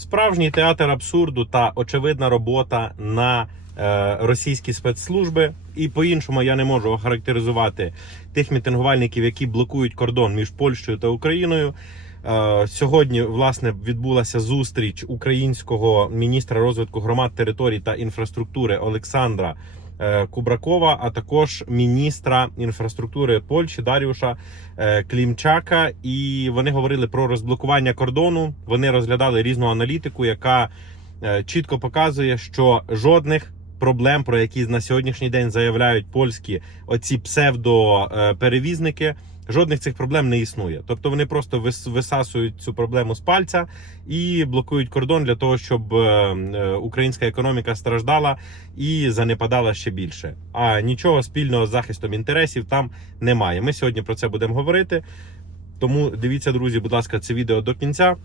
Справжній театр абсурду та очевидна робота на е, російські спецслужби. І по-іншому я не можу охарактеризувати тих мітингувальників, які блокують кордон між Польщею та Україною. Е, Сьогодні власне відбулася зустріч українського міністра розвитку громад, територій та інфраструктури Олександра Кубракова, а також міністра інфраструктури Польщі Даріуша е, Клімчака. І вони говорили про розблокування кордону. Вони розглядали різну аналітику, яка е, чітко показує, що жодних проблем, про які на сьогоднішній день заявляють польські оці псевдоперевізники, жодних цих проблем не існує. Тобто вони просто висасують цю проблему з пальця і блокують кордон для того, щоб е, е, українська економіка страждала і занепадала ще більше. А нічого спільного з захистом інтересів там немає. Ми сьогодні про це будемо говорити. Тому дивіться, друзі, будь ласка, це відео до кінця.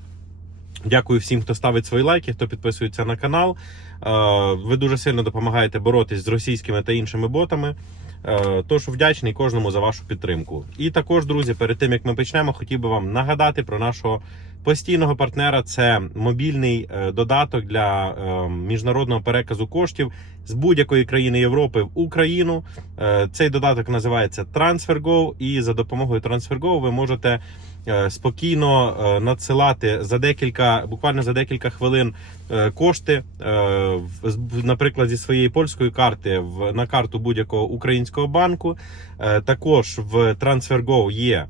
Дякую всім, хто ставить свої лайки, хто підписується на канал. Е, Ви дуже сильно допомагаєте боротись з російськими та іншими ботами. Е, Тож вдячний кожному за вашу підтримку. І також, друзі, перед тим як ми почнемо, хотів би вам нагадати про нашого постійного партнера. Це мобільний е, додаток для е, міжнародного переказу коштів з будь-якої країни Європи в Україну. Е, Цей додаток називається TransferGo, і за допомогою TransferGo ви можете спокійно надсилати за декілька, буквально за декілька хвилин кошти, наприклад, зі своєї польської карти на карту будь-якого українського банку. Також в TransferGo є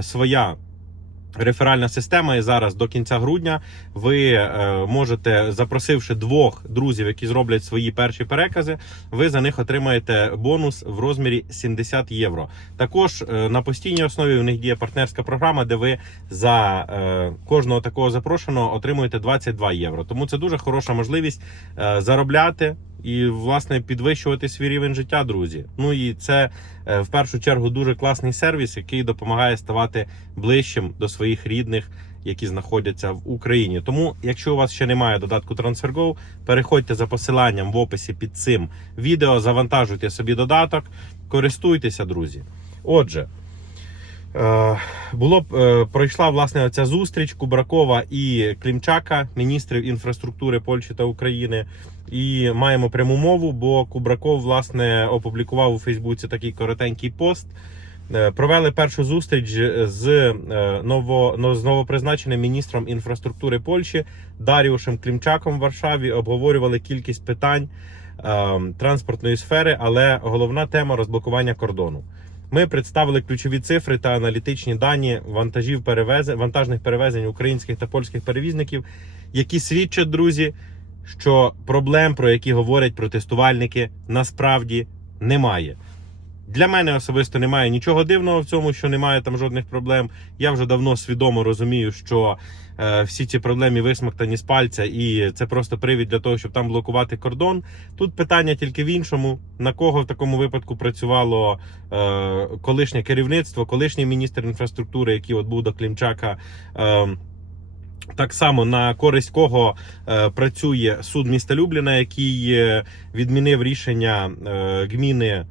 своя. Реферальна система, і зараз до кінця грудня ви е, можете, запросивши двох друзів, які зроблять свої перші перекази, ви за них отримаєте бонус в розмірі 70 євро. Також е, на постійній основі у них діє партнерська програма, де ви за е, кожного такого запрошеного отримуєте 22 євро. Тому це дуже хороша можливість заробляти і власне підвищувати свій рівень життя, друзі. Ну і це е, в першу чергу дуже класний сервіс, який допомагає ставати ближчим до своїх рідних. Які знаходяться в Україні, тому якщо у вас ще немає додатку TransferGo, переходьте за посиланням в описі під цим відео, завантажуйте собі додаток, користуйтеся, друзі. Отже, було е, пройшла власне оця зустріч Кубракова і Клімчака, міністрів інфраструктури Польщі та України. І маємо пряму мову, бо Кубраков власне опублікував у Фейсбуці такий коротенький пост. Е, Провели першу зустріч з е, ново, з новопризначеним міністром інфраструктури Польщі Даріушем Клімчаком в Варшаві. Обговорювали кількість питань е, транспортної сфери, але головна тема розблокування кордону. Ми представили ключові цифри та аналітичні дані вантажів перевезень, вантажних перевезень українських та польських перевізників, які свідчать, друзі, що проблем, про які говорять протестувальники, насправді немає. Для мене особисто немає нічого дивного в цьому, що немає там жодних проблем. Я вже давно свідомо розумію, що е, всі ці проблеми висмоктані з пальця, і це просто привід для того, щоб там блокувати кордон. Тут питання тільки в іншому: на кого в такому випадку працювало е, колишнє керівництво, колишній міністр інфраструктури, який от був до Клімчака. Е, так само на користь кого е, працює суд міста Любліна, який е, відмінив рішення е, гміни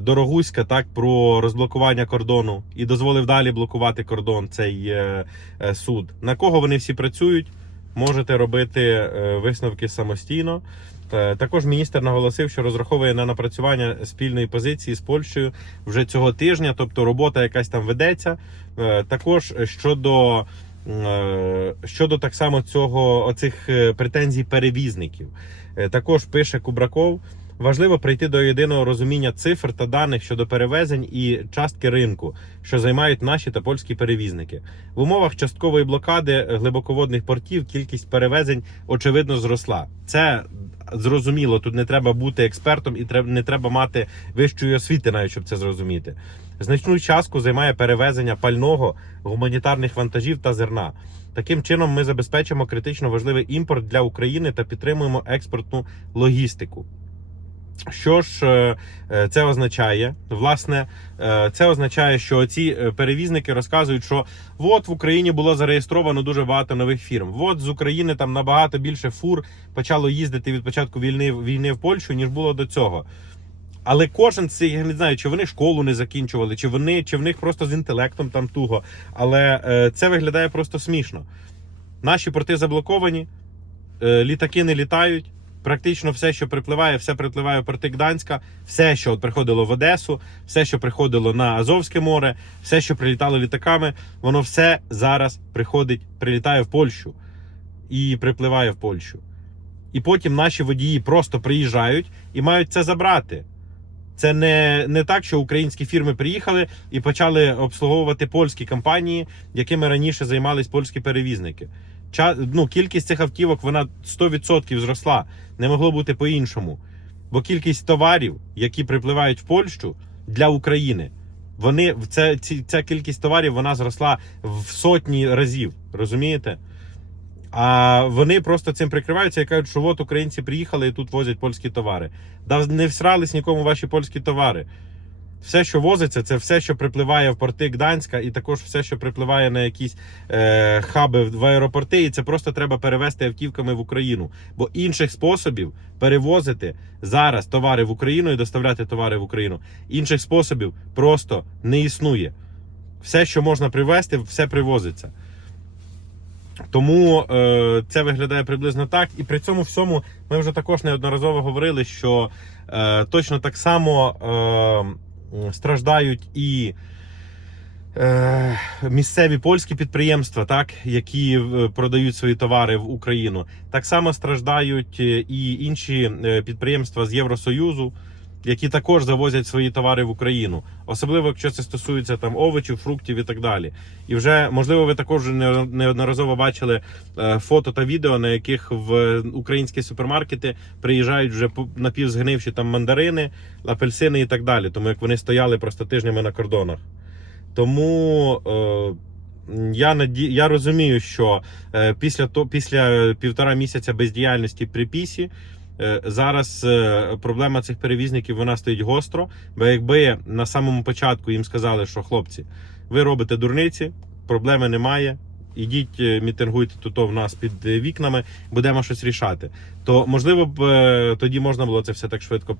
Дорогуська так про розблокування кордону і дозволив далі блокувати кордон цей е, е, суд. На кого вони всі працюють? Можете робити е, висновки самостійно. Е, Також міністр наголосив, що розраховує на напрацювання спільної позиції з Польщею вже цього тижня, тобто робота якась там ведеться. Е, Також щодо Е, Щодо так само цього оцих е, претензій перевізників, Е, також пише Кубраков. Важливо прийти до єдиного розуміння цифр та даних щодо перевезень і частки ринку, що займають наші та польські перевізники. В умовах часткової блокади глибоководних портів кількість перевезень очевидно зросла. Це зрозуміло. Тут не треба бути експертом і не треба мати вищої освіти, навіть щоб це зрозуміти. Значну частку займає перевезення пального, гуманітарних вантажів та зерна. Таким чином, ми забезпечимо критично важливий імпорт для України та підтримуємо експортну логістику. Що ж е, е, це означає? Власне, е, це означає, що ці перевізники розказують, що от в Україні було зареєстровано дуже багато нових фірм. От з України там набагато більше фур почало їздити від початку війни, війни в Польщу, ніж було до цього. Але кожен цих, я не знаю, чи вони школу не закінчували, чи вони, чи в них просто з інтелектом там туго. Але це виглядає просто смішно. Наші порти заблоковані, літаки не літають. Практично все, що припливає, все припливає в порти Гданська, все, що приходило в Одесу, все, що приходило на Азовське море, все, що прилітало літаками, воно все зараз приходить, прилітає в Польщу і припливає в Польщу. І потім наші водії просто приїжджають і мають це забрати. Це не, не так, що українські фірми приїхали і почали обслуговувати польські компанії, якими раніше займались польські перевізники. Ну, кількість цих автівок вона 100% зросла. Не могло бути по-іншому. Бо кількість товарів, які припливають в Польщу для України, вони ці, ця кількість товарів вона зросла в сотні разів. Розумієте? А вони просто цим прикриваються і кажуть, що от українці приїхали і тут возять польські товари. Да не всрались нікому ваші польські товари. Все, що возиться, це все, що припливає в порти Гданська, і також все, що припливає на якісь е, хаби в аеропорти, і це просто треба перевезти автівками в Україну. Бо інших способів перевозити зараз товари в Україну і доставляти товари в Україну. Інших способів просто не існує. Все, що можна привезти, все привозиться. Тому е, це виглядає приблизно так. І при цьому всьому ми вже також неодноразово говорили, що е, точно так само е, страждають і е, місцеві польські підприємства, так, які е, продають свої товари в Україну. Так само страждають е, і інші е, підприємства з Євросоюзу. Які також завозять свої товари в Україну, особливо якщо це стосується там овочів, фруктів і так далі. І вже можливо, ви також неодноразово бачили е, фото та відео, на яких в українські супермаркети приїжджають вже напівзгнивші там мандарини, апельсини і так далі, тому як вони стояли просто тижнями на кордонах. Тому е, я наді... я розумію, що е, після то після півтора місяця бездіяльності при пісі. Е, Зараз е, проблема цих перевізників вона стоїть гостро. Бо якби на самому початку їм сказали, що хлопці, ви робите дурниці, проблеми немає. Ідіть, е, мітингуйте тут в нас під вікнами, будемо щось рішати. То можливо б тоді можна було це все так швидко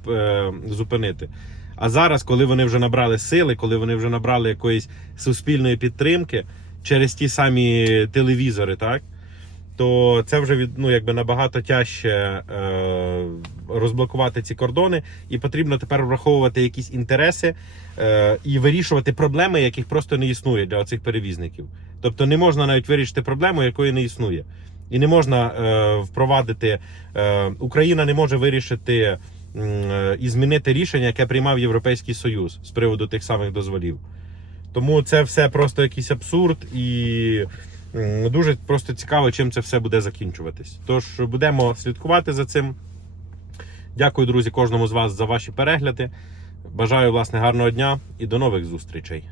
зупинити. А зараз, коли вони вже набрали сили, коли вони вже набрали якоїсь суспільної підтримки через ті самі телевізори, так то це вже від ну якби набагато тяжче е, розблокувати ці кордони, і потрібно тепер враховувати якісь інтереси е, і вирішувати проблеми, яких просто не існує для цих перевізників. Тобто не можна навіть вирішити проблему, якої не існує. І не можна е, впровадити е, Україна не може вирішити е, і змінити рішення, яке приймав Європейський Союз з приводу тих самих дозволів. Тому це все просто якийсь абсурд і дуже просто цікаво, чим це все буде закінчуватись. Тож будемо слідкувати за цим. Дякую, друзі, кожному з вас за ваші перегляди. Бажаю власне гарного дня і до нових зустрічей.